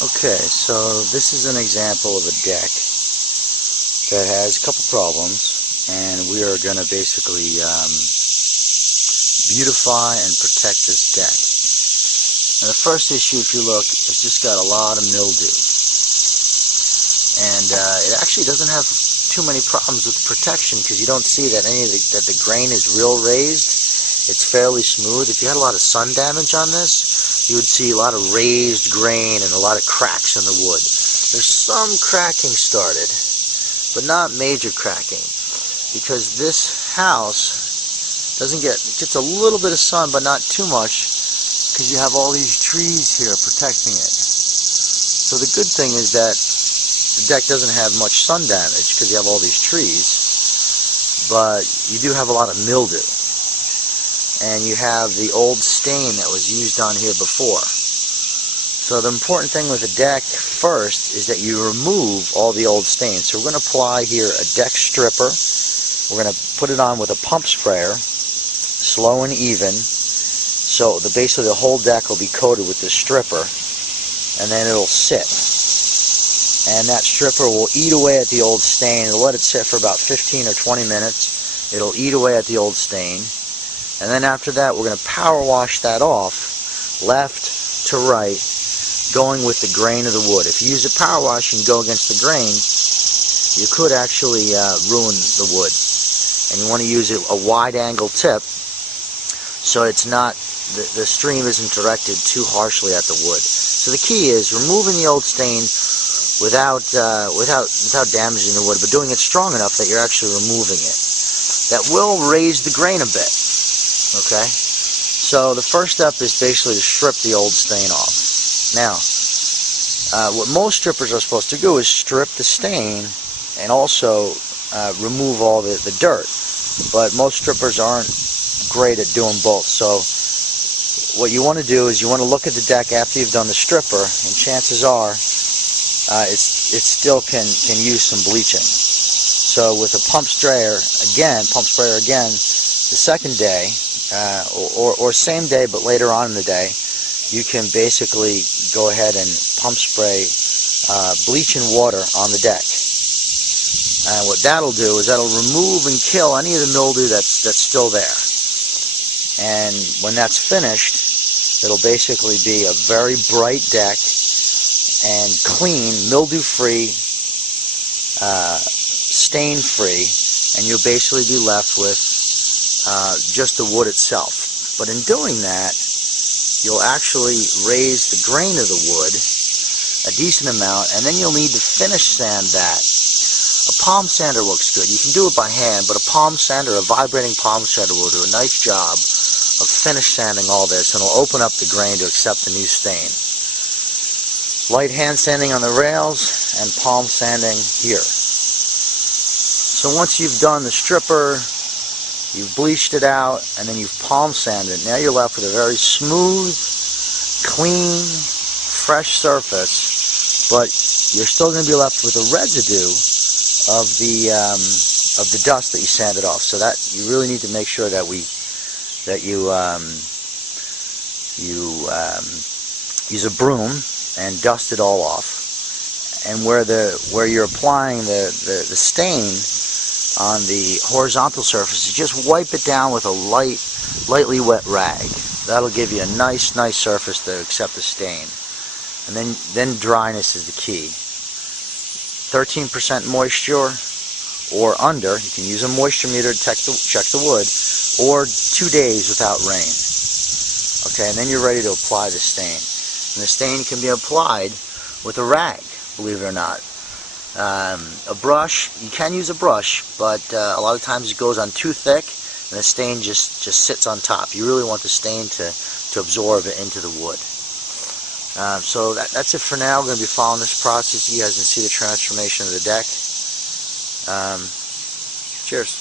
Okay, so this is an example of a deck that has a couple problems, and we are going to basically beautify and protect this deck. Now the first issue, if you look, it's just got a lot of mildew, and it actually doesn't have too many problems with protection because you don't see that that the grain is real raised. It's fairly smooth. If you had a lot of sun damage on this, you would see a lot of raised grain and a lot of cracks in the wood. There's some cracking started, but not major cracking, because this house gets a little bit of sun, but not too much, because you have all these trees here protecting it. So the good thing is that the deck doesn't have much sun damage because you have all these trees, but you do have a lot of mildew. And you have the old stain that was used on here before. So the important thing with the deck first is that you remove all the old stains. So we're going to apply here a deck stripper. We're going to put it on with a pump sprayer, slow and even, so the base of the whole deck will be coated with this stripper, and then it'll sit. And that stripper will eat away at the old stain. It'll let it sit for about 15 or 20 minutes. It'll eat away at the old stain. And then after that, we're going to power wash that off, left to right, going with the grain of the wood. If you use a power wash and go against the grain, you could actually ruin the wood. And you want to use a wide angle tip so it's not, the stream isn't directed too harshly at the wood. So the key is removing the old stain without damaging the wood, but doing it strong enough that you're actually removing it. That will raise the grain a bit. Okay, so the first step is basically to strip the old stain off. Now, what most strippers are supposed to do is strip the stain and also remove all the dirt, but most strippers aren't great at doing both. So what you want to do is you want to look at the deck after you've done the stripper, and chances are it still can use some bleaching. So with a pump sprayer again, the second day, or same day but later on in the day, you can basically go ahead and pump spray bleach and water on the deck. And what that'll do is that'll remove and kill any of the mildew that's still there. And when that's finished, it'll basically be a very bright deck and clean, mildew-free, stain-free, and you'll basically be left with just the wood itself. But in doing that, you'll actually raise the grain of the wood a decent amount, and then you'll need to finish sand that. A palm sander looks good. You can do it by hand, but a palm sander, a vibrating palm sander, will do a nice job of finish sanding all this, and it'll open up the grain to accept the new stain. Light hand sanding on the rails and palm sanding here. So once you've done the stripper, you've bleached it out, and then you've palm sanded it, now you're left with a very smooth, clean, fresh surface, but you're still going to be left with a residue of the dust that you sanded off. So that you really need to make sure that you use a broom and dust it all off. And where you're applying the stain on the horizontal surface, you just wipe it down with a lightly wet rag. That'll give you a nice surface to accept the stain. And then dryness is the key. 13% moisture or under, you can use a moisture meter to check the wood, or 2 days without rain. Okay, and then you're ready to apply the stain. And the stain can be applied with a rag, believe it or not. A brush, you can use a brush, but a lot of times it goes on too thick and the stain just sits on top. You really want the stain to absorb it into the wood. So that's it for now. We're going to be following this process. You guys can see the transformation of the deck. Cheers.